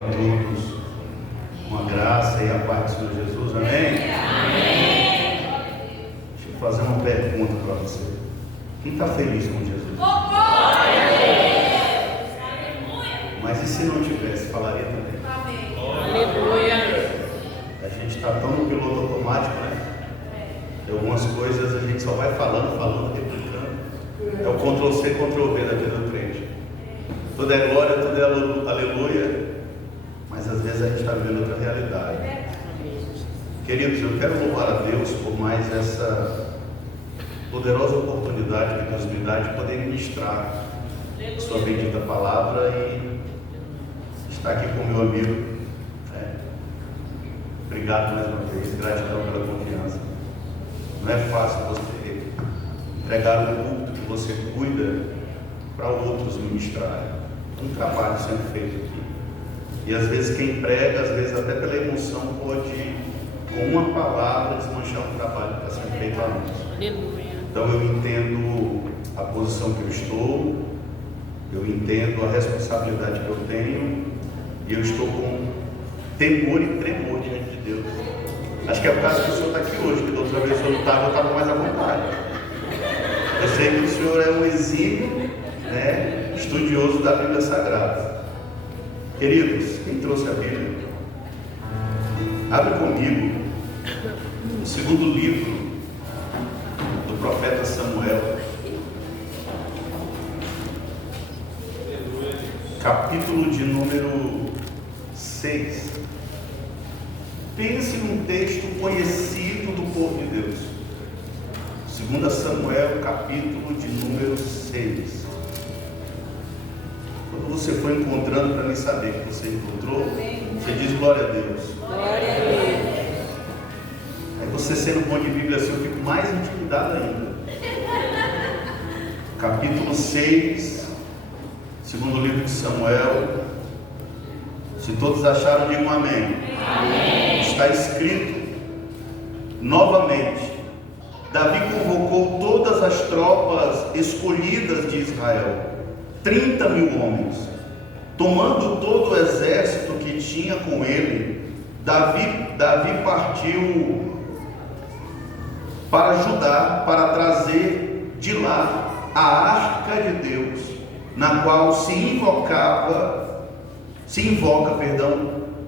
A todos com a graça e a paz do Senhor Jesus, amém? Amém. Deixa eu fazer uma pergunta para você. Quem está feliz com Jesus? Mas e se não tivesse, falaria também? Aleluia. A gente está tão no piloto automático, né? E algumas coisas a gente só vai falando, replicando. É o Ctrl+C, Ctrl+V da vida do crente. Tudo é glória, tudo é aleluia. Mas às vezes a gente está vivendo outra realidade. Queridos, eu quero louvar a Deus por mais essa poderosa oportunidade que Deus me dá de poder ministrar sua bendita palavra e estar aqui com meu amigo. Obrigado mais uma vez, gratidão pela confiança. Não é fácil você entregar o culto que você cuida para outros ministrarem. Um trabalho sendo feito aqui. E às vezes quem prega, às vezes até pela emoção, pode, com uma palavra, desmanchar um trabalho que está sendo feito a nós. Então eu entendo a posição que eu estou, eu entendo a responsabilidade que eu tenho, e eu estou com temor e tremor diante de Deus. Acho que é por causa que o senhor está aqui hoje, que da outra vez eu estava mais à vontade. Eu sei que o senhor é um exímio, estudioso da Bíblia Sagrada. Queridos, quem trouxe a Bíblia? Abre comigo o segundo livro do profeta Samuel, capítulo de número 6. Pense num texto conhecido do povo de Deus. 2 Samuel, capítulo de número 6. Quando você for encontrando, para mim saber que você encontrou, você diz glória a Deus. Glória a Deus. Aí você sendo bom de Bíblia assim, eu fico mais intimidado ainda. Capítulo 6, segundo livro de Samuel. Se todos acharam, digam amém. Amém. Está escrito novamente: Davi convocou todas as tropas escolhidas de Israel, 30.000 homens. Tomando todo o exército que tinha com ele, Davi partiu para Judá, para trazer de lá a arca de Deus, na qual se invoca,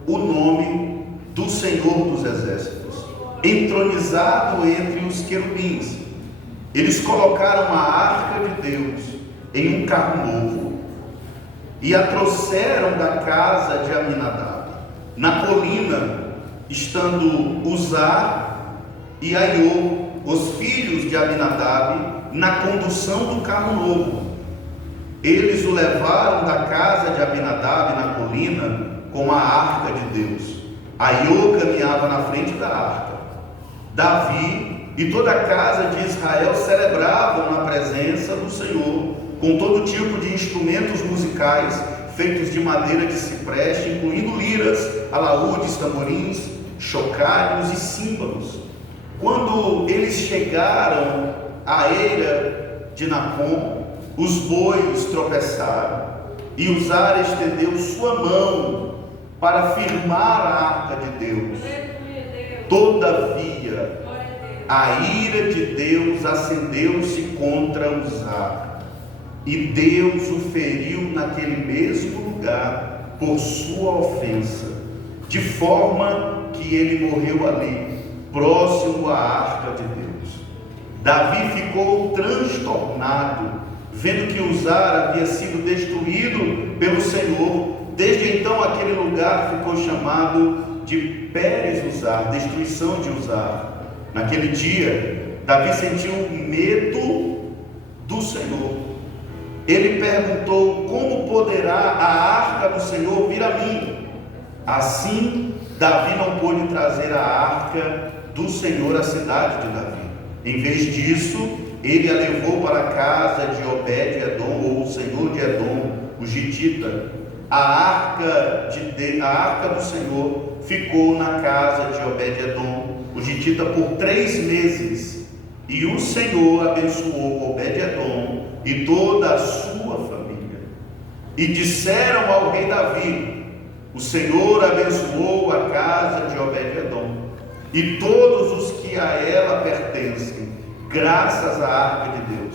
o nome do Senhor dos Exércitos, entronizado entre os querubins. Eles colocaram a arca de Deus em um carro novo e a trouxeram da casa de Aminadab. Na colina, estando Uzá e Aiô, os filhos de Aminadab, na condução do carro novo. Eles o levaram da casa de Aminadab na colina com a arca de Deus. Aiô caminhava na frente da arca. Davi e toda a casa de Israel celebravam na presença do Senhor, com todo tipo de instrumentos musicais feitos de madeira de cipreste, incluindo liras, alaúdes, tamborins, chocalhos e símbolos. Quando eles chegaram à eira de Nacon, os bois tropeçaram, e Uzá estendeu sua mão para firmar a arca de Deus. Todavia, a ira de Deus acendeu-se contra Uzá, e Deus o feriu naquele mesmo lugar por sua ofensa, de forma que ele morreu ali, próximo à arca de Deus. Davi ficou transtornado, vendo que Uzá havia sido destruído pelo Senhor. Desde então aquele lugar ficou chamado de Pérez Uzá, destruição de Uzá. Naquele dia, Davi sentiu medo do Senhor. Ele perguntou: como poderá a arca do Senhor vir a mim? Assim, Davi não pôde trazer a arca do Senhor à cidade de Davi. Em vez disso, ele a levou para a casa de Obed-Edom, ou o senhor de Edom, o Gitita. A arca do Senhor ficou na casa de Obed-Edom, o Gitita, por 3 meses. E o Senhor abençoou Obed-Edom e toda a sua família. E disseram ao rei Davi: O Senhor abençoou a casa de Obed-edom e todos os que a ela pertencem, graças à arca de Deus.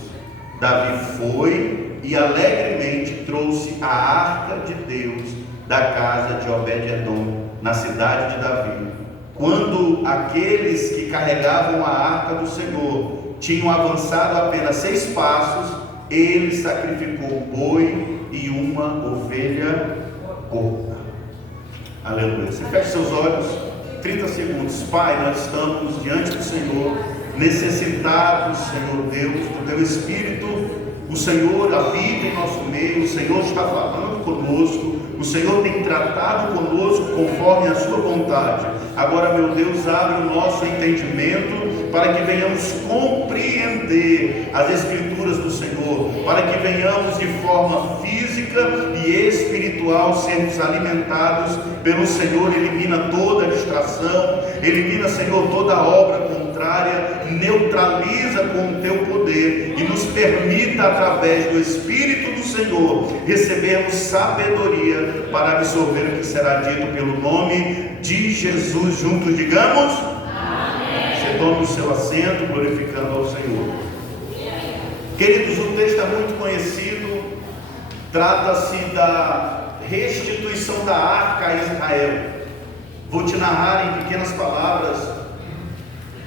Davi foi e alegremente trouxe a arca de Deus da casa de Obed-edom, na cidade de Davi. Quando aqueles que carregavam a arca do Senhor tinham avançado apenas 6 passos, ele sacrificou um boi e uma ovelha gorda. Aleluia. Você fecha seus olhos, 30 segundos. Pai, nós estamos diante do Senhor, necessitados, Senhor Deus, do Teu Espírito. O Senhor habita em nosso meio, o Senhor está falando conosco, o Senhor tem tratado conosco conforme a sua vontade. Agora, meu Deus, abre o nosso entendimento para que venhamos compreender as Escrituras do Senhor, para que venhamos de forma física e espiritual sermos alimentados pelo Senhor. Elimina toda distração, elimina, Senhor, toda obra contrária, neutraliza com o Teu poder e nos permita, através do Espírito do Senhor, recebermos sabedoria para absorver o que será dito pelo nome de Jesus. Juntos digamos amém. Você tome o seu assento, glorificando ao Senhor. Queridos, o texto é muito conhecido. Trata-se da restituição da arca a Israel. Vou te narrar em pequenas palavras.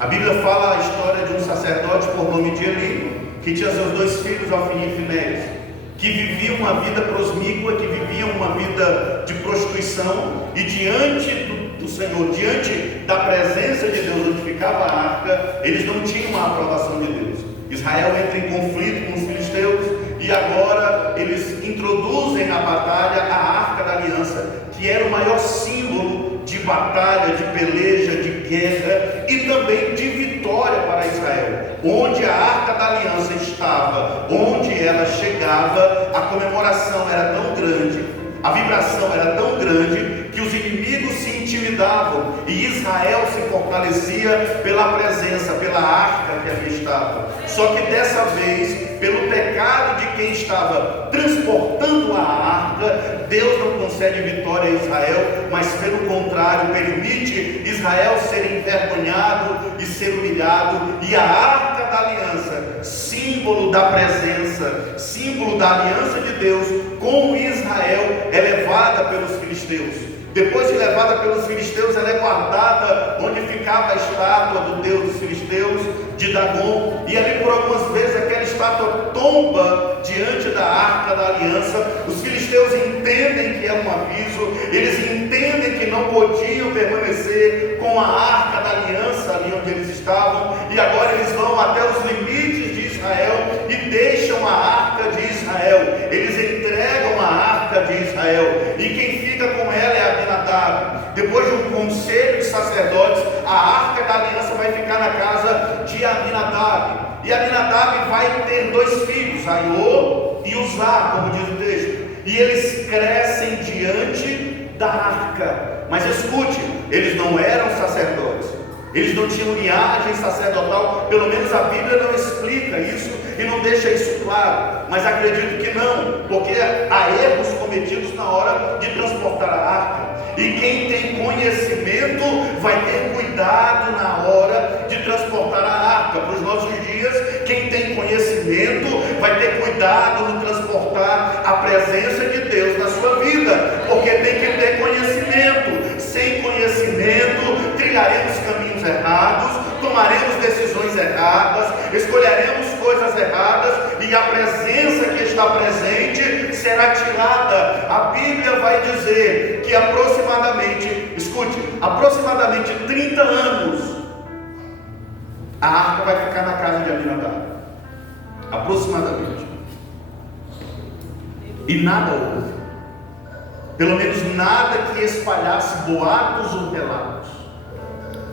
A Bíblia fala a história de um sacerdote por nome de Eli, que tinha seus 2 filhos, Ofni e Finéias, que viviam uma vida prosmígua, que viviam uma vida de prostituição, e diante do Senhor, diante da presença de Deus onde ficava a arca, eles não tinham a aprovação de Deus. Israel entra em conflito com os filisteus, e agora eles introduzem na batalha a arca da aliança, que era o maior símbolo de batalha, de peleja, de guerra e também de vitória para Israel. Onde a arca da aliança estava, onde ela chegava, a comemoração era tão grande, a vibração era tão grande, que os inimigos se intimidavam e Israel se fortalecia pela presença, pela arca que ali estava. Só que dessa vez, pelo pecado de quem estava transportando a arca, Deus não concede vitória a Israel, mas pelo contrário, permite Israel ser envergonhado e ser humilhado. E a arca da aliança, símbolo da presença, símbolo da aliança de Deus com Israel, é levada pelos filisteus. Depois de levada pelos filisteus, ela é guardada onde ficava a estátua do Deus dos filisteus, de Dagon, e ali por algumas vezes aquela estátua tomba diante da arca da aliança. Os filisteus entendem que é um aviso, eles entendem que não podiam permanecer com a arca da aliança ali onde eles estavam, e agora eles vão até os limites de Israel e deixam a arca de Israel. Eles entregam a arca de Israel, e quem fica com ela é Abinadab. Depois de um conselho de sacerdotes, a arca da aliança vai ficar na casa de Abinadab, e Abinadab vai ter 2 filhos, Aiô e Uzá, como diz o texto, e eles crescem diante da arca. Mas escute, eles não eram sacerdotes, eles não tinham linhagem sacerdotal, pelo menos a Bíblia não explica isso e não deixa isso claro, mas acredito que não, porque há erros cometidos na hora de transportar a arca, e quem tem conhecimento vai ter cuidado na hora de transportar a arca. Para os nossos dias, quem tem conhecimento vai ter cuidado no transportar a presença de Deus na sua vida, porque tem que ter conhecimento. Sem conhecimento, trilharemos caminhos errados, tomaremos decisões erradas, escolheremos coisas erradas, e a presença que está presente será tirada. A Bíblia vai dizer que aproximadamente 30 anos a arca vai ficar na casa de Abinadab, aproximadamente, e nada houve, pelo menos nada que espalhasse boatos ou relatos.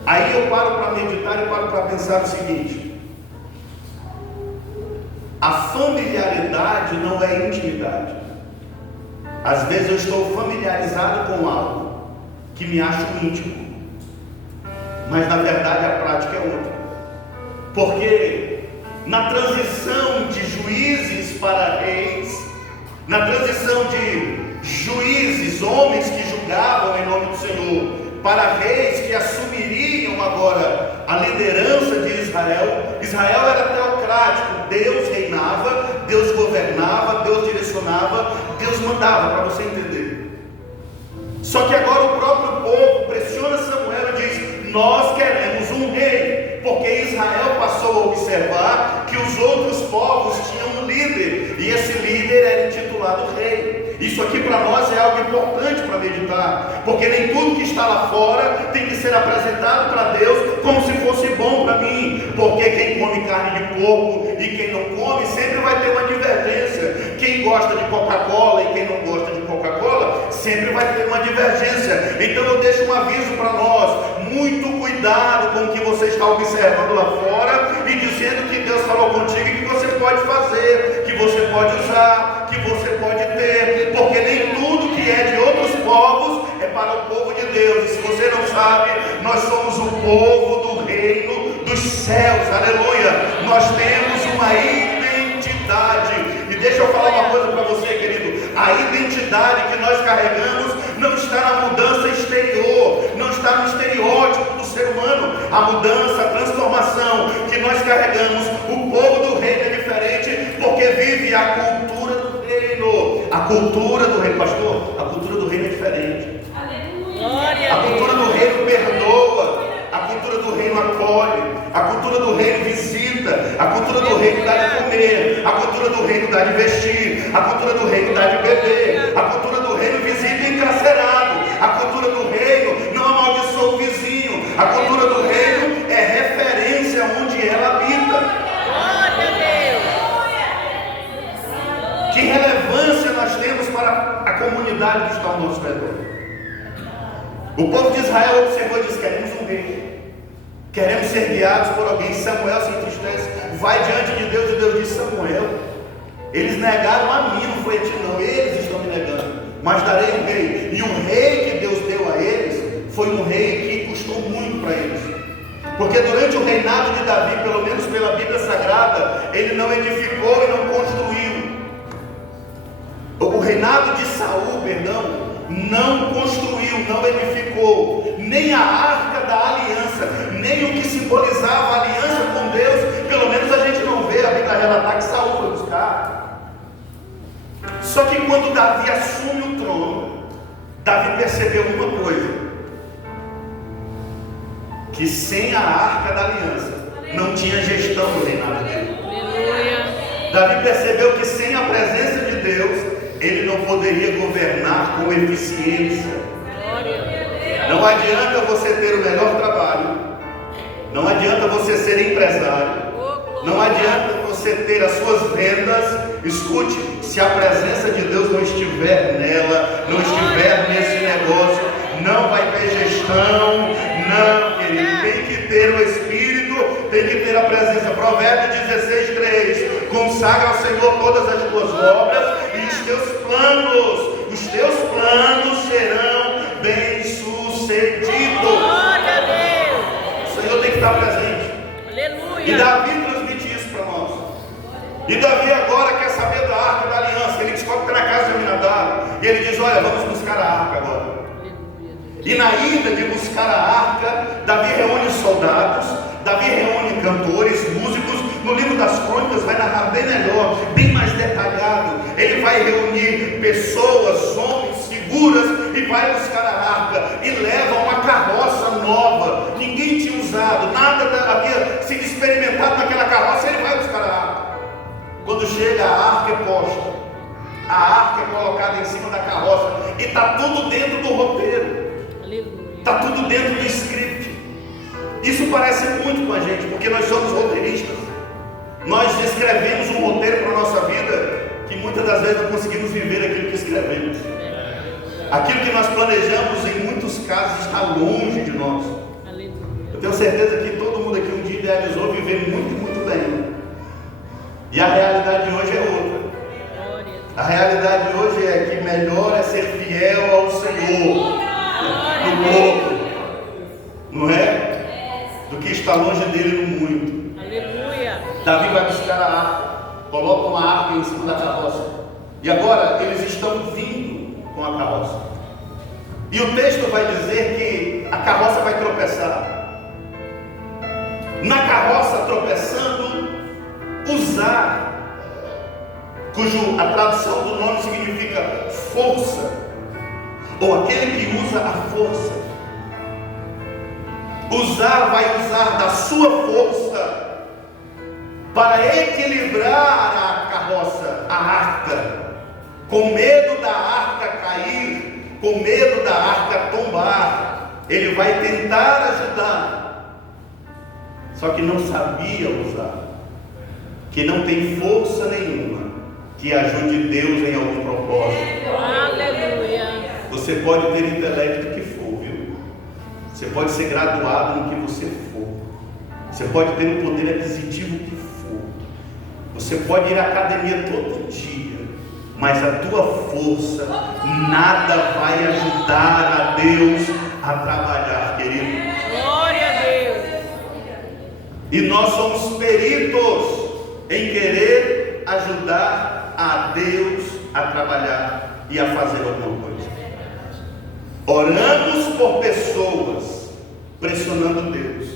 Aí eu paro para meditar e paro para pensar o seguinte: a familiaridade não é intimidade. Às vezes eu estou familiarizado com algo que me acho íntimo, mas na verdade a prática é outra, porque na transição de juízes para reis, na transição de juízes, homens que julgavam em nome do Senhor, para reis que assumiriam agora a liderança de Israel. Israel era teocrático, Deus reinava, Deus governava, Deus direcionava, Deus mandava, para você entender. Só que agora o próprio povo pressiona Samuel e diz: nós queremos um rei, porque Israel passou a observar que os outros povos tinham um líder, e esse líder era intitulado rei. Isso aqui para nós é algo importante para meditar, porque nem tudo que está lá fora tem que ser apresentado para Deus como se fosse bom para mim, porque quem come carne de porco e quem não come sempre vai ter uma divergência. Quem gosta de Coca-Cola e quem não gosta de Coca-Cola sempre vai ter uma divergência. Então eu deixo um aviso para nós: muito cuidado com o que você está observando lá fora e dizendo que Deus falou contigo e que você pode fazer, que você pode usar, que você pode ter, porque nem tudo que é de outros povos é para o povo de Deus. E se você não sabe, nós somos o povo do reino dos céus, aleluia. Nós temos uma identidade, e deixa eu falar uma coisa para você, querido: a identidade que nós carregamos não está na mudança exterior, não está no estereótipo do ser humano. A mudança, a transformação que nós carregamos, o povo do reino é diferente, porque vive a cultura do reino. A cultura do reino, pastor, a cultura do reino é diferente. A cultura do reino perdoa, a cultura do reino acolhe, a cultura do reino visita, a cultura do reino dá de comer, a cultura do reino dá de vestir, a cultura do reino dá de beber, a cultura do reino visita encarcerado, a cultura do reino não amaldiçoa o vizinho, a cultura do reino é referência onde ela habita. Que relevância nós temos para a comunidade que está ao nosso redor? O povo de Israel observou e disse: queremos um rei, queremos ser guiados por alguém. Samuel se entristece, vai diante de Deus, e Deus diz: Samuel, eles negaram a mim, não foi a ti não, eles estão me negando, mas darei um rei. E o rei que Deus deu a eles foi um rei que custou muito para eles, porque durante o reinado de Davi, pelo menos pela Bíblia Sagrada, ele não edificou e não construiu. O reinado de Saul, não construiu, não edificou, nem a arca da aliança, nem o que simbolizava a aliança com Deus. Pelo menos a gente não vê a Bíblia relatar que Saul foi buscar. Só que quando Davi assume o trono, Davi percebeu uma coisa: que sem a arca da aliança não tinha gestão do reinado dele. Davi percebeu que sem a presença de Deus ele não poderia governar com eficiência. Não adianta você ter o melhor trabalho, não adianta você ser empresário, não adianta você ter as suas vendas. Escute, se a presença de Deus não estiver nela, não estiver nesse negócio, não vai ter gestão. Não, querido, tem que ter o Espírito, tem que ter a presença. Provérbios 16:3: consagra ao Senhor todas as tuas obras, e os teus planos serão bem-sucedidos. O Senhor tem que estar presente. Aleluia. E Davi transmite isso para nós. E Davi agora quer saber da arca da aliança. Ele descobre que está na casa de Aminadab, e ele diz: olha, vamos buscar a arca agora. E na ida de buscar a arca, Davi reúne os soldados, Davi reúne cantores, músicos. No livro das Crônicas vai narrar bem melhor, bem mais detalhado. Ele vai reunir pessoas, homens, figuras, e vai buscar a arca, e leva uma carroça nova. Ninguém tinha usado, nada havia sido experimentado naquela carroça. Ele vai buscar a arca. Quando chega, a arca é posta, a arca é colocada em cima da carroça, e está tudo dentro do roteiro, está tudo dentro do script. Isso parece muito com a gente, porque nós somos roteiristas. Nós escrevemos um roteiro para a nossa vida, que muitas das vezes não conseguimos viver aquilo que escrevemos. Aquilo que nós planejamos, em muitos casos, está longe de nós. Eu tenho certeza que todo mundo aqui um dia idealizou viver muito, muito bem. E a realidade de hoje é outra. A realidade de hoje é que melhor é ser fiel ao Senhor no pouco, não é? Do que estar longe dele no muito. Aleluia. Davi vai buscar a arca, coloca uma arca em cima da carroça, e agora eles estão vindo com a carroça. E o texto vai dizer que a carroça vai tropeçar. Na carroça tropeçando, Uzá, a tradução do nome significa força, ou aquele que usa a força. Uzá vai usar da sua força para equilibrar a carroça, a arca, com medo da arca cair, com medo da arca tombar. Ele vai tentar ajudar, só que não sabia usar, que não tem força nenhuma que ajude Deus em algum propósito. Aleluia. Você pode ter intelecto que for, viu? Você pode ser graduado no que você for. Você pode ter o poder aquisitivo que for. Você pode ir à academia todo dia, mas a tua força nada vai ajudar a Deus a trabalhar, querido. Glória a Deus. E nós somos peritos em querer ajudar a Deus a trabalhar e a fazer alguma coisa. Oramos por pessoas, pressionando Deus.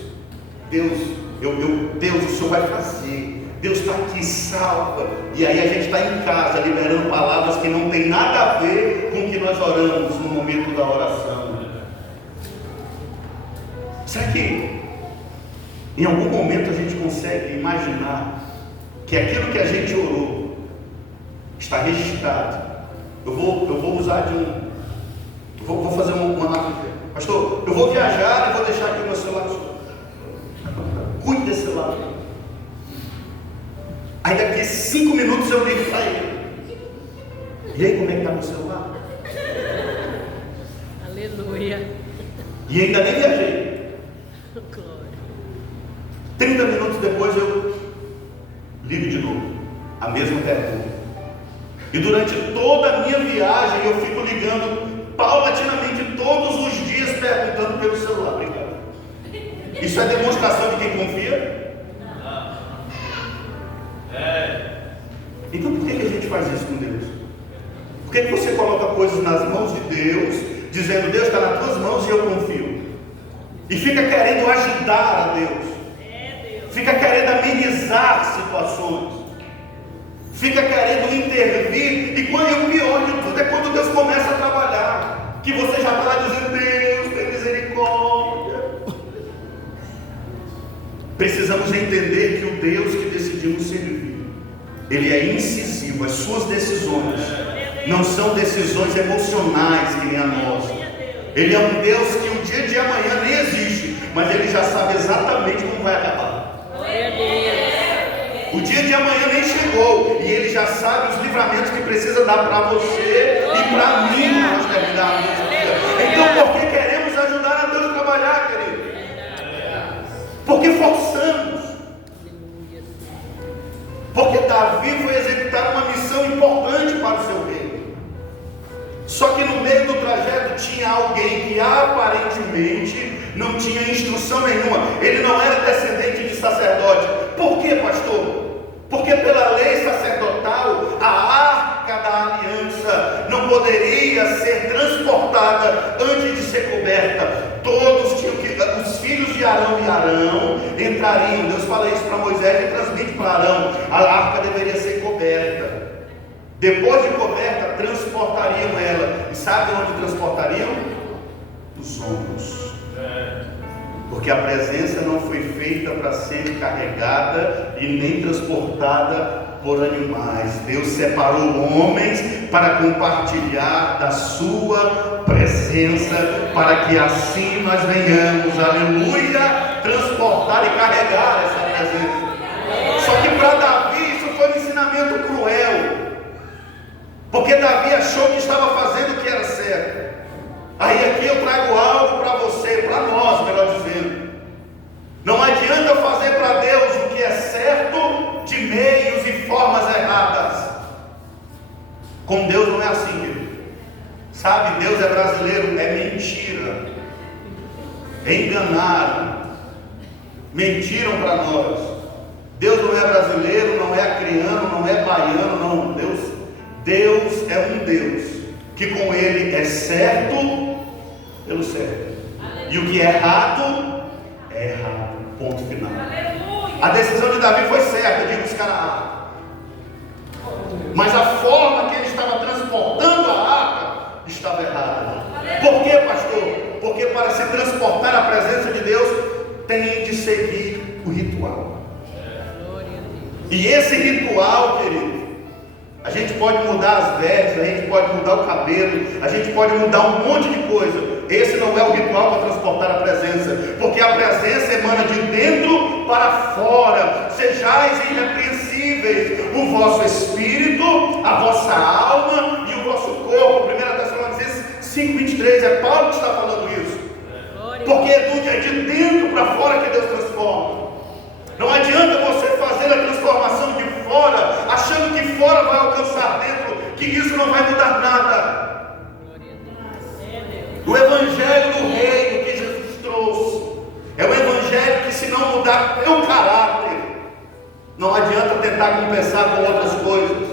Deus, o Senhor vai fazer. Deus está aqui, salva. E aí a gente está em casa liberando palavras que não tem nada a ver com o que nós oramos no momento da oração. Será que em algum momento a gente consegue imaginar que aquilo que a gente orou está registrado? Eu vou usar de um... Vou fazer uma... Pastor, eu vou viajar e vou deixar aqui o meu celular. Cuide desse celular. Aí daqui 5 minutos eu ligo para ele. E aí, como é que está meu celular? Aleluia. E ainda nem viajei. Glória. 30 minutos depois eu ligo de novo. A mesma pergunta. E durante toda a minha viagem eu fico ligando paulatinamente todos os dias perguntando pelo celular. Obrigado. Isso é demonstração de quem confia? Então por que a gente faz isso com Deus? Por que você coloca coisas nas mãos de Deus, dizendo: Deus está nas tuas mãos e eu confio? E fica querendo ajudar a Deus, fica querendo amenizar situações, fica querendo intervir. E o pior de tudo é quando Deus começa a trabalhar, que você já está lá dizendo: Deus, tem misericórdia. Precisamos entender que o Deus que decidimos servir, Ele é incisivo. As suas decisões não são decisões emocionais que nem a nossa. Ele é um Deus que o dia de amanhã nem existe, mas Ele já sabe exatamente como vai acabar. O dia de amanhã nem chegou, e Ele já sabe os livramentos que precisa dar para você e para mim quando nós terminarmos esse dia. Então por que queremos ajudar a Deus a trabalhar, querido? Porque forçamos. Porque Davi foi executar uma missão importante para o seu reino. Só que no meio do trajeto tinha alguém que aparentemente não tinha instrução nenhuma. Ele não era descendente de sacerdote. Por quê, pastor? Porque pela lei sacerdotal, a arca da aliança não poderia ser transportada antes de ser coberta. Todos tinham que, os filhos de Arão e Arão entrariam. Deus fala isso para Moisés e transmite para Arão. A arca deveria ser coberta. Depois de coberta, transportariam ela. E sabe onde transportariam? Dos ombros. Porque a presença não foi feita para ser carregada e nem transportada por animais. Deus separou homens para compartilhar da sua presença, para que assim nós venhamos, aleluia, transportar e carregar essa presença. Só que para Davi isso foi um ensinamento cruel, porque Davi achou que estava fazendo o que era certo. Aí aqui eu trago algo para você, para nós, melhor dizendo. Não adianta fazer para Deus o que é certo de meios e formas erradas. Com Deus não é assim, querido. Sabe, Deus é brasileiro, é mentira. Enganaram, mentiram para nós. Deus não é brasileiro, não é acriano, não é baiano, não. Deus é um Deus que com Ele é certo pelo certo. E o que é errado, é errado. Ponto final. A decisão de Davi foi certa, de buscar a arca. Mas a forma que ele estava transportando a arca estava errada. Por quê, pastor? Porque para se transportar a presença de Deus, tem de seguir o ritual. E esse ritual, querido, a gente pode mudar as vestes, a gente pode mudar o cabelo, a gente pode mudar um monte de coisa. Esse não é o ritual para transportar a presença, porque a presença emana de dentro para fora. Sejais irrepreensíveis o vosso espírito, a vossa alma e o vosso corpo. 1 Tessalonicenses 5:23, é Paulo que está falando isso. Porque é de dentro para fora que Deus transforma. Não adianta você fazer a transformação de fora, achando que fora vai alcançar dentro, que isso não vai mudar nada. O evangelho do reino que Jesus trouxe é um evangelho que, se não mudar teu caráter, não adianta tentar compensar com outras coisas.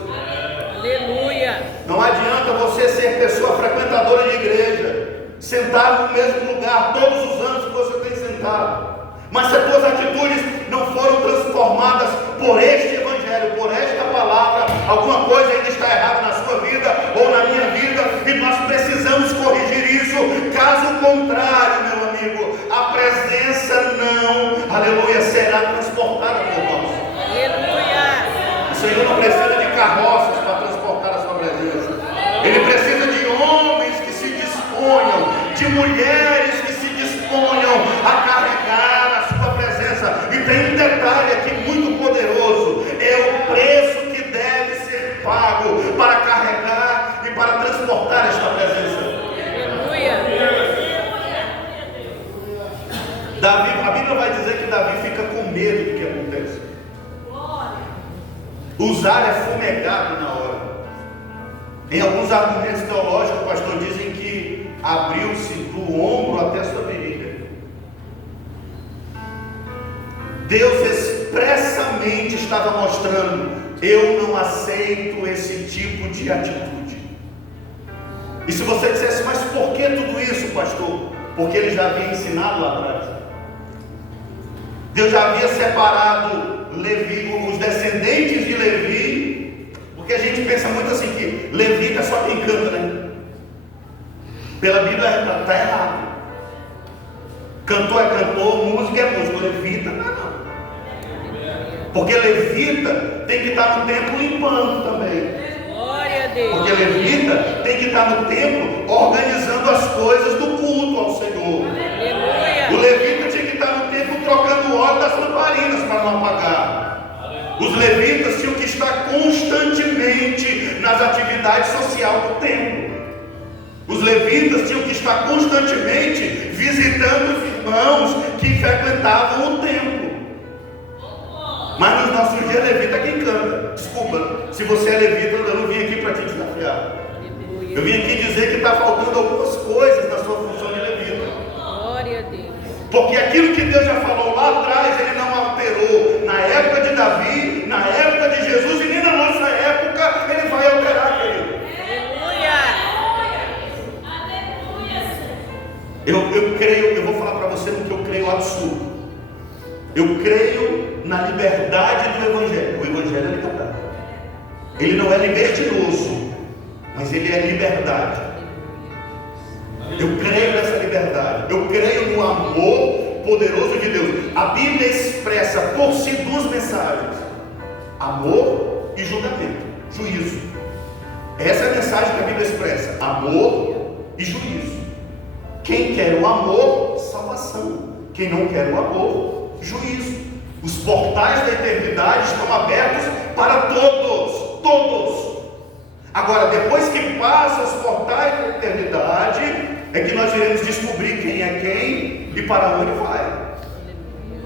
Aleluia. Não adianta você ser pessoa frequentadora de igreja, sentar no mesmo lugar todos os anos que você tem sentado, mas se as tuas atitudes não foram transformadas por este evangelho, por esta palavra, alguma coisa ainda está errada na sua vida ou na minha vida, e nós precisamos corrigir isso. Caso contrário, meu amigo, a presença não, aleluia, será transportada por nós. Aleluia. O Senhor não precisa de carroças para transportar a sua presença. Ele precisa de homens que se disponham, de mulheres que se disponham a carregar a sua presença. E tem um detalhe aqui muito poderoso: é o preço que deve ser pago para carregar e para transportar esta presença. Davi, a Bíblia vai dizer que Davi fica com medo do que acontece. Usar é fumegado na hora. Em alguns argumentos teológicos, o pastor, dizem que abriu-se do ombro até a sua virilha. Deus expressamente estava mostrando: eu não aceito esse tipo de atitude. E se você dissesse, mas por que tudo isso, pastor? Porque ele já havia ensinado lá atrás. Deus já havia separado Levi, os descendentes de Levi, porque a gente pensa muito assim que Levita é só quem canta, né? Pela Bíblia está errado. Cantor é cantor, música é música, levita não. Porque levita tem que estar no templo limpando também. Glória a Deus. Porque levita tem que estar no templo organizando as coisas do culto ao Senhor. Aleluia. O levita tinha que estar no templo trocando o óleo das lamparinas para não apagar. Os levitas tinham que estar constantemente nas atividades sociais do templo. Os levitas tinham que estar constantemente visitando os irmãos que frequentavam o templo. Mas nos nossos dias, levita é quem canta. Desculpa, se você é levita, eu não vim aqui para te desafiar. Eu vim aqui dizer que está faltando algumas coisas na sua função de levita. Glória a Deus. Porque aquilo que Deus já falou lá atrás, Ele não alterou. Na época de Davi, na época de Jesus, e nem na nossa época Ele vai alterar, querido. Eu creio, eu vou falar para você no que eu creio absurdo. Eu creio na liberdade do Evangelho. O Evangelho é liberdade. Ele não é libertinoso, mas ele é liberdade. Eu creio nessa liberdade. Eu creio no amor poderoso de Deus. A Bíblia expressa por si duas mensagens: amor e julgamento, juízo. Essa é a mensagem que a Bíblia expressa: amor e juízo. Quem quer o amor, salvação. Quem não quer o amor, juízo. Os portais da eternidade estão abertos para todos, todos. Agora, depois que passa os portais da eternidade, é que nós iremos descobrir quem é quem e para onde vai.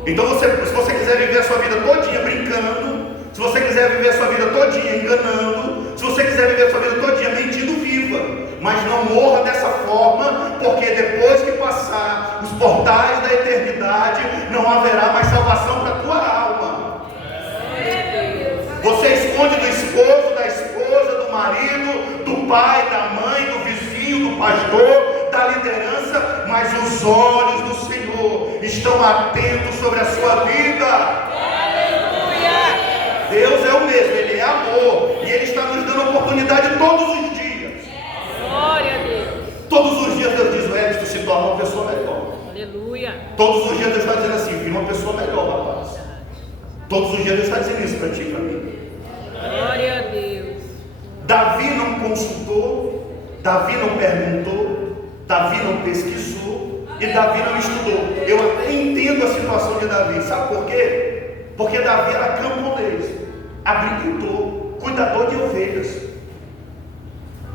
Então, se você quiser viver a sua vida todinha brincando, se você quiser viver a sua vida todinha enganando, se você quiser viver a sua vida todinha mentindo, viva. Mas não morra dessa forma, porque depois que passar os portais da eternidade, não haverá mais salvação para a tua alma. Você esconde do esposo, da esposa, do marido, do pai, da mãe, do vizinho, do pastor, da liderança, mas os olhos do Senhor estão atentos sobre a sua vida. Aleluia. Deus é o mesmo, Ele é amor, e Ele está nos dando oportunidade todos os dias. Glória a Deus. Todos os dias Deus diz: o Edson se torna uma pessoa melhor. Aleluia. Todos os dias Deus está dizendo assim: vira uma pessoa melhor, rapaz. Todos os dias Deus está dizendo isso para ti e para mim. Glória a Deus. Davi não consultou, Davi não perguntou, Davi não pesquisou e Davi não estudou. Eu até entendo a situação de Davi, sabe por quê? Porque Davi era camponês, agricultor, cuidador de ovelhas.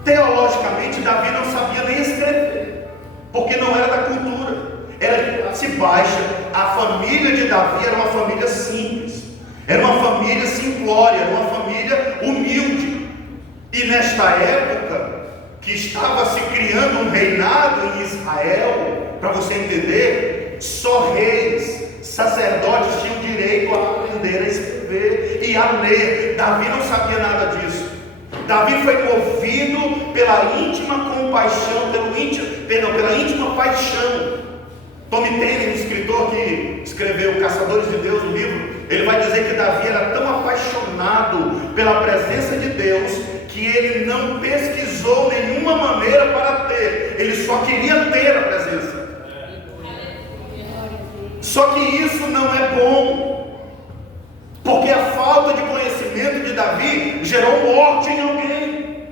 Teologicamente, Davi não sabia nem escrever, porque não era da cultura, era de classe baixa. A família de Davi era uma família simples, era uma família simplória, era uma família humilde. E nesta época, que estava se criando um reinado em Israel, para você entender, só reis, sacerdotes tinham direito a aprender a escrever e a ler. Davi não sabia nada disso. Davi foi movido pela íntima compaixão, pela íntima paixão. Tommy Tenney, um escritor que escreveu Caçadores de Deus, o livro, ele vai dizer que Davi era tão apaixonado pela presença de Deus que ele não pesquisou nenhuma maneira para ter, ele só queria ter a presença. Só que isso não é bom, porque a falta de conhecimento de Davi gerou morte em alguém,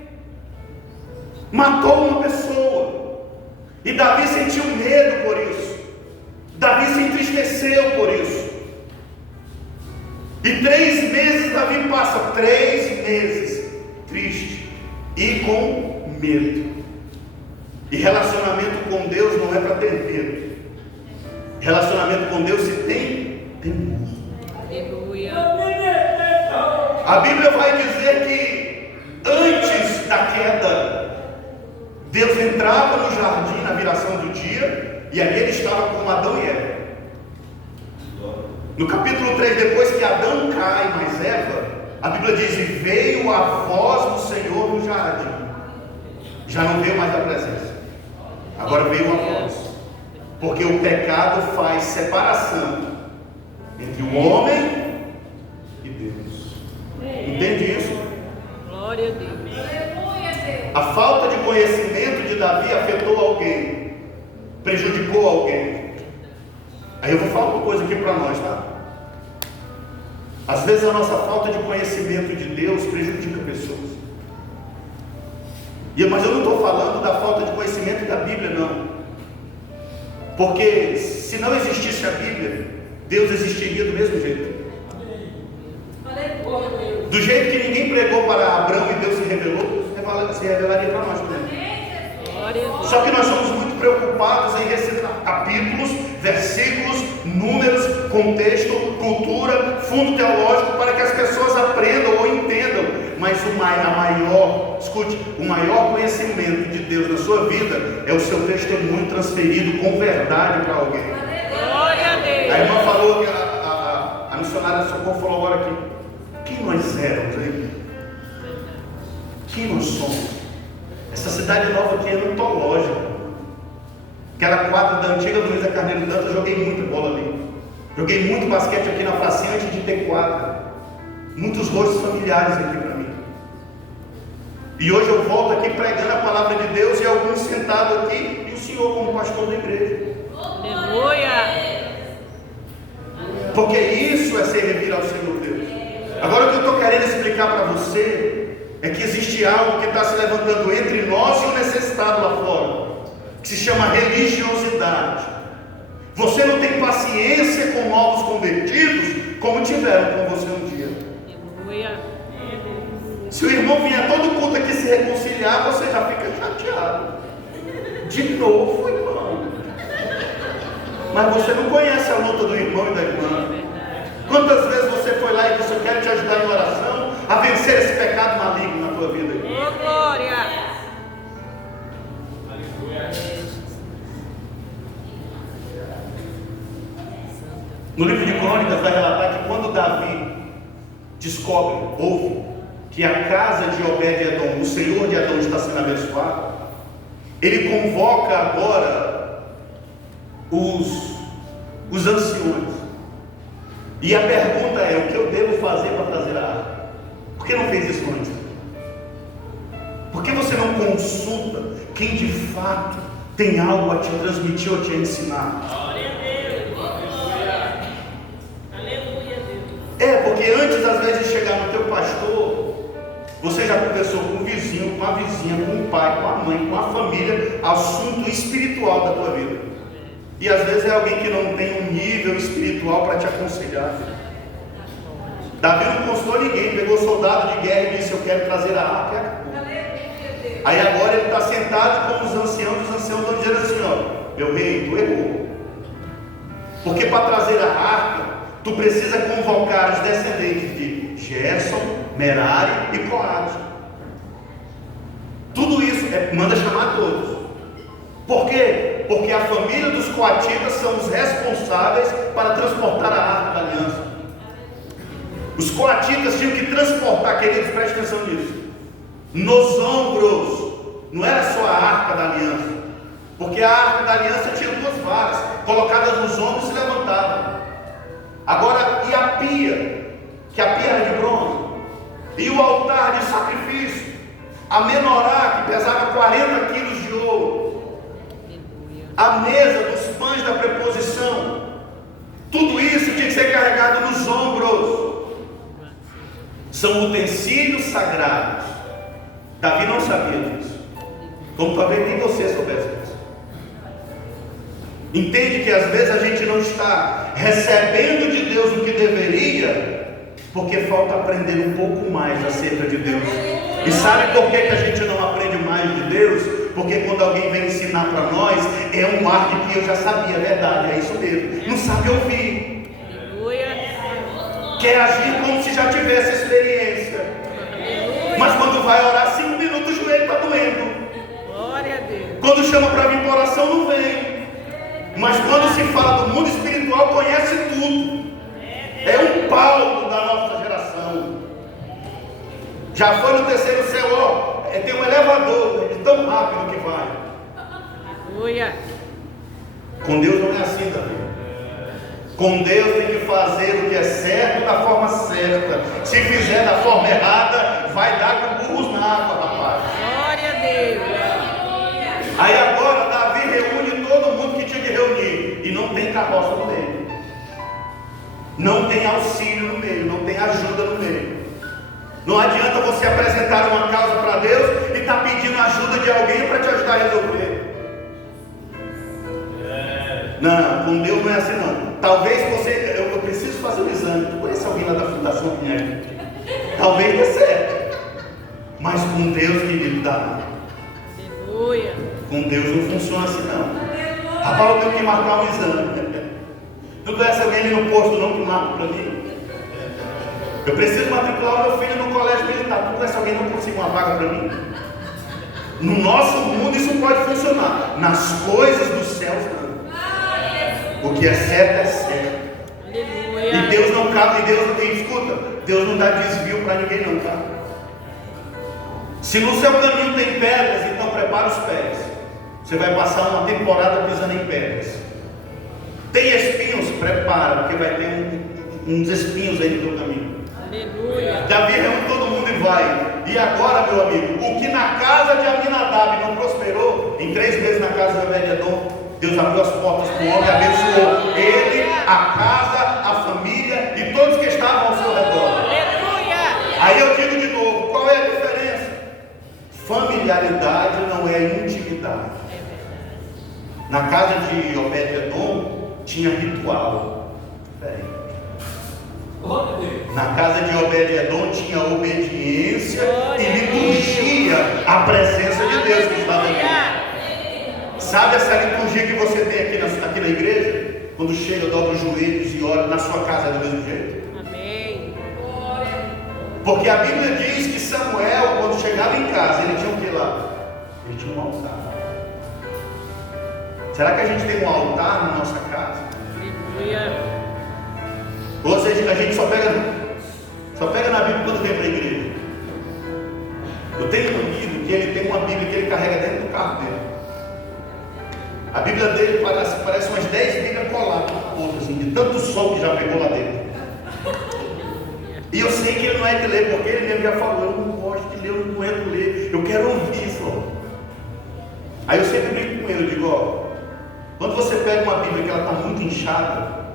matou uma pessoa, e Davi sentiu medo por isso, Davi se entristeceu por isso. E 3 meses Davi passa 3 meses triste e com medo. E relacionamento com Deus não é para ter medo. Relacionamento com Deus se tem temor. Aleluia. A Bíblia vai dizer que antes da queda, Deus entrava no jardim na viração do dia, e ali ele estava com Adão e Eva. No capítulo 3, depois que Adão cai, mais Eva, a Bíblia diz: e veio a voz do Senhor no jardim. Já não veio mais a presença, agora veio a voz, porque o pecado faz separação entre o homem e Deus. Entende isso? Glória a Deus. A falta de conhecimento de Davi afetou alguém, prejudicou alguém. Aí eu vou falar uma coisa aqui para nós, tá? Às vezes a nossa falta de conhecimento de Deus prejudica pessoas. Mas eu não estou falando da falta de conhecimento da Bíblia, não. Porque se não existisse a Bíblia, Deus existiria do mesmo jeito. Do jeito que ninguém pregou para Abraão e Deus se revelou, se revelaria para nós também. Só que nós somos muito preocupados em recitar capítulos, versículos, números, contexto, cultura, fundo teológico, para que as pessoas aprendam ou entendam. Mas o maior conhecimento de Deus na sua vida é o seu testemunho transferido com verdade para alguém. Glória a Deus. A irmã falou que a missionária Socorro falou agora aqui: quem nós éramos, hein? Quem nós somos? Essa cidade nova aqui é antológica. Aquela quadra da antiga Luísa Carneiro Dantas, eu joguei muita bola ali. Joguei muito basquete aqui na pracinha antes de ter quadra. Muitos rostos familiares aqui para mim. E hoje eu volto aqui pregando a palavra de Deus e alguns sentados aqui, e o senhor como pastor da igreja. Aleluia. Porque isso é servir ao Senhor Deus. Agora o que eu estou querendo explicar para você é que existe algo que está se levantando entre nós e o necessitado lá fora, que se chama religiosidade. Você não tem paciência com novos convertidos como tiveram com você um dia. Aleluia. Se o irmão vier todo culto aqui se reconciliar, você já fica chateado. De novo, irmão. Mas você não conhece a luta do irmão e da irmã. Quantas vezes você foi lá e disse: eu quero te ajudar em oração a vencer esse pecado maligno na tua vida? Oh, glória. No livro de Crônicas vai relatar que quando Davi ouve que a casa de Obed-Edom, o senhor de Edom, está sendo abençoado, ele convoca agora os anciões. E a pergunta é: o que eu devo fazer para trazer a arca? Por que não fez isso antes? Por que você não consulta quem de fato tem algo a te transmitir ou te ensinar? Glória a Deus. Aleluia, Deus. Porque antes às vezes de chegar no teu pastor, você já conversou com o vizinho, com a vizinha, com o pai, com a mãe, com a família, assunto espiritual da tua vida. E às vezes é alguém que não tem um nível espiritual para te aconselhar. Davi não consultou ninguém, pegou soldado de guerra e disse: eu quero trazer a arca, e acabou. Aí agora ele está sentado com os anciãos estão dizendo assim: ó, meu rei, tu errou. Porque para trazer a arca, tu precisa convocar os descendentes de Gerson, Merari e Coate. Tudo isso manda chamar todos. Por quê? Porque a família dos coatitas são os responsáveis para transportar a arca da aliança. Os coatitas tinham que transportar, queridos, preste atenção nisso, nos ombros. Não era só a arca da aliança, porque a arca da aliança tinha duas varas colocadas nos ombros e se levantavam. Agora, e a pia, que a pia era de bronze, e o altar de sacrifício, a menorá, que pesava 40 quilos de ouro, a mesa dos pães da preposição, tudo isso tinha que ser carregado nos ombros. São utensílios sagrados. Davi não sabia disso, como talvez nem você soubesse disso. Entende que às vezes a gente não está recebendo de Deus o que deveria, porque falta aprender um pouco mais acerca de Deus. E sabe por que a gente não aprende mais de Deus? Porque quando alguém vem ensinar para nós, é um ar de que eu já sabia, é verdade, é isso mesmo. Não sabe ouvir. Quer agir como se já tivesse experiência. Mas quando vai orar 5 minutos, o joelho está doendo. Glória a Deus. Quando chama para vir para oração, não vem. Mas quando se fala do mundo espiritual, conhece tudo. É um Paulo da nossa geração. Já foi no terceiro céu, ó, tem um elevador, é tão rápido que vai. Aleluia. Com Deus não é assim, Davi. Com Deus tem que fazer o que é certo da forma certa. Se fizer da forma errada, vai dar com burros na água, rapaz. Glória a Deus. Aí agora Davi reúne todo mundo que tinha que reunir, e não tem carroça no meio, não tem auxílio no meio, não tem ajuda no meio. Não adianta você apresentar uma causa para Deus e estar pedindo ajuda de alguém para te ajudar a resolver. Não, com Deus não é assim não. Talvez você, eu preciso fazer um exame. Tu conhece alguém lá da Fundação Pinheiro? Talvez dê certo. Mas com Deus, querido, dá. Aleluia. Com Deus não funciona assim não. Rapaz, eu tenho que marcar um exame. Não conhece alguém ali no posto não que marca para mim? Eu preciso matricular o meu filho no colégio militar. Tu conhece alguém que não consiga uma vaga para mim? No nosso mundo isso pode funcionar. Nas coisas dos céus não. O que é certo é certo. Aleluia. E Deus não cabe, escuta, Deus não dá desvio para ninguém não, tá? Se no seu caminho tem pedras, então prepara os pés. Você vai passar uma temporada pisando em pedras. Tem espinhos? Prepara, porque vai ter uns espinhos aí no teu caminho. Aleluia. Davi reúne todo mundo e vai. E agora, meu amigo, o que na casa de Aminadab não prosperou, em 3 meses na casa de Obed-Edom, Deus abriu as portas para o homem, abençoou ele, a casa, a família e todos que estavam ao seu redor. Aleluia. Aí eu digo de novo, qual é a diferença? Familiaridade não é intimidade. Na casa de Obed-Edom tinha ritual. Na casa de Obed-Edom tinha obediência e liturgia à presença de Deus que estava aqui. Sabe essa liturgia que você tem aqui na igreja? Quando chega, dobra os joelhos e ora, na sua casa é do mesmo jeito. Amém. Porque a Bíblia diz que Samuel, quando chegava em casa, ele tinha o que lá? Ele tinha um altar. Será que a gente tem um altar na nossa casa? Aleluia. Ou seja, a gente só pega na Bíblia quando vem para a igreja. Eu tenho um amigo que ele tem uma Bíblia que ele carrega dentro do carro dele. A Bíblia dele parece umas 10 sol que já pegou lá dentro. E eu sei que ele não é de ler, porque ele mesmo já falou, eu não gosto de ler, eu não aguento ler, eu quero ouvir só. Aí eu sempre brinco com ele, eu digo, ó, quando você pega uma Bíblia que ela está muito inchada,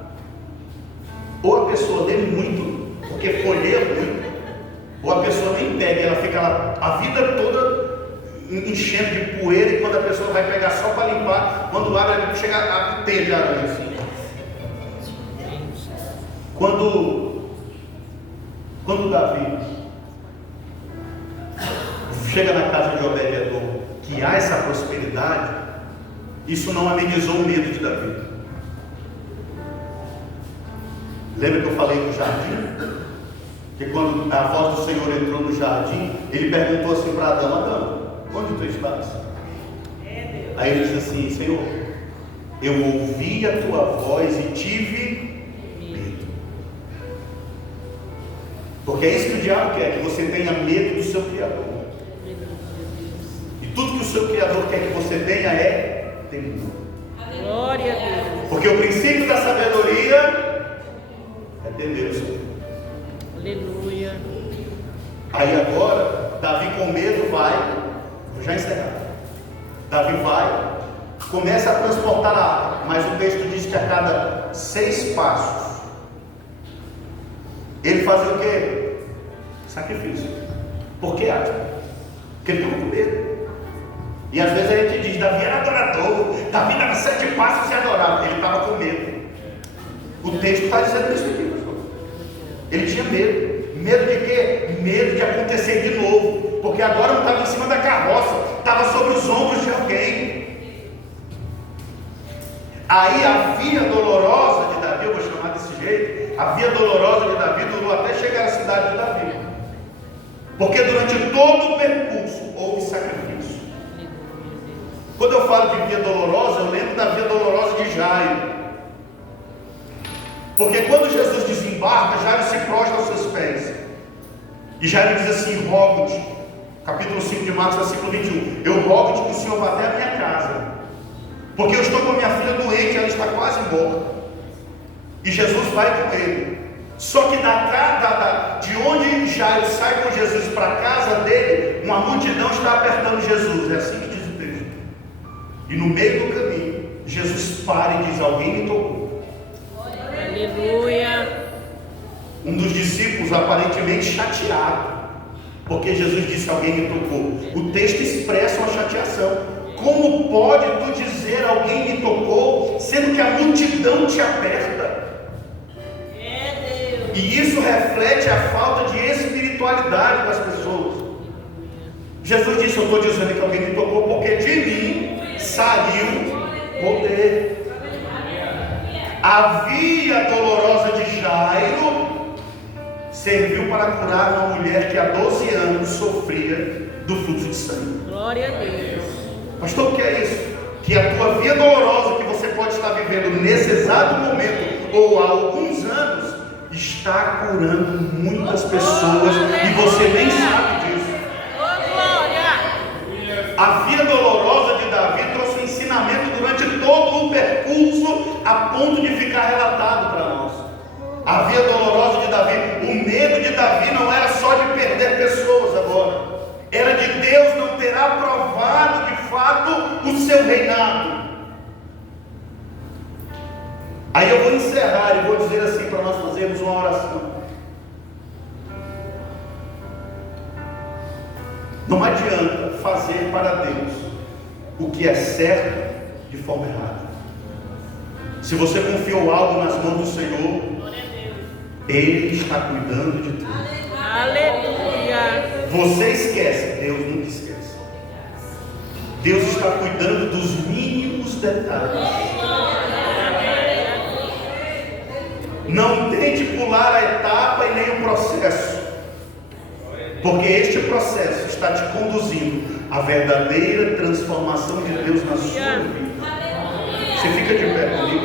ou a pessoa lê muito, porque folheia muito, ou a pessoa nem pega, ela fica lá a vida toda enchendo de poeira, e quando a pessoa vai pegar só para limpar, quando abre, ela chega a ter de aranha assim. Quando Davi chega na casa de Obed-Edom, que há essa prosperidade, isso não amenizou o medo de Davi. Lembra que eu falei do jardim? Que quando a voz do Senhor entrou no jardim, ele perguntou assim para Adão: Adão, onde tu estás? Aí ele disse assim: Senhor, eu ouvi a tua voz e tive medo. Porque é isso que o diabo quer, que você tenha medo do seu Criador. E tudo que o seu Criador quer que você tenha é temor. Glória a Deus. Porque o princípio da sabedoria é temer o Senhor. Aleluia. Aí agora, Davi com medo vai, vou já encerrar. Davi vai, começa a transportar a arca, mas o texto diz que a cada 6 passos, ele fazia o quê? Sacrifício. Por que arca? Porque ele estava com medo. E às vezes a gente diz, Davi era adorador, Davi dava 7 passos e adorava, ele estava com medo. O texto está dizendo isso aqui, pessoal. Ele tinha medo. Medo de quê? Medo de acontecer de novo. Porque agora não estava em cima da carroça, estava sobre os ombros de alguém. Aí a via dolorosa de Davi, eu vou chamar desse jeito, a via dolorosa de Davi durou até chegar à cidade de Davi. Porque durante todo o percurso houve sacrifício. Quando eu falo de via dolorosa, eu lembro da via dolorosa de Jairo. Porque quando Jesus desembarca, Jairo se prostra aos seus pés. E Jairo diz assim: rogo-te, capítulo 5 de Marcos, versículo 21, eu rogo-te que o Senhor vá até a minha casa, porque eu estou com a minha filha doente, ela está quase morta. E Jesus vai com ele. Só que de onde Jairo sai com Jesus para a casa dele, uma multidão está apertando Jesus. É assim que diz o texto. E no meio do caminho, Jesus para e diz: alguém me tocou. Aleluia. Um dos discípulos aparentemente chateado, porque Jesus disse: alguém me tocou. O texto expressa uma chateação. Como pode tu dizer alguém me tocou, sendo que a multidão te aperta? E isso reflete a falta de espiritualidade das pessoas. Jesus disse: eu estou dizendo que alguém me tocou porque de mim saiu poder. A via dolorosa de Jairo serviu para curar uma mulher que há 12 anos sofria do fluxo de sangue. Glória a Deus. Pastor, o que é isso? Que a tua via dolorosa que você pode estar vivendo nesse exato momento ou há alguns anos está curando muitas pessoas e você nem sabe disso. A via dolorosa de Davi trouxe um ensinamento durante todo o percurso a ponto de ficar relatado para nós. A via dolorosa de Davi, o medo de Davi não era só de perder pessoas agora, era de Deus não ter aprovado de fato o seu reinado. Aí eu vou encerrar e vou dizer assim para nós fazermos uma oração. Não adianta fazer para Deus o que é certo de forma errada. Se você confiou algo nas mãos do Senhor, Ele está cuidando de tudo. Aleluia. Você esquece, Deus nunca esquece. Deus está cuidando dos mínimos detalhes. Não tente pular a etapa e nem o processo, porque este processo está te conduzindo à verdadeira transformação de Deus na sua vida. Você fica de pé comigo?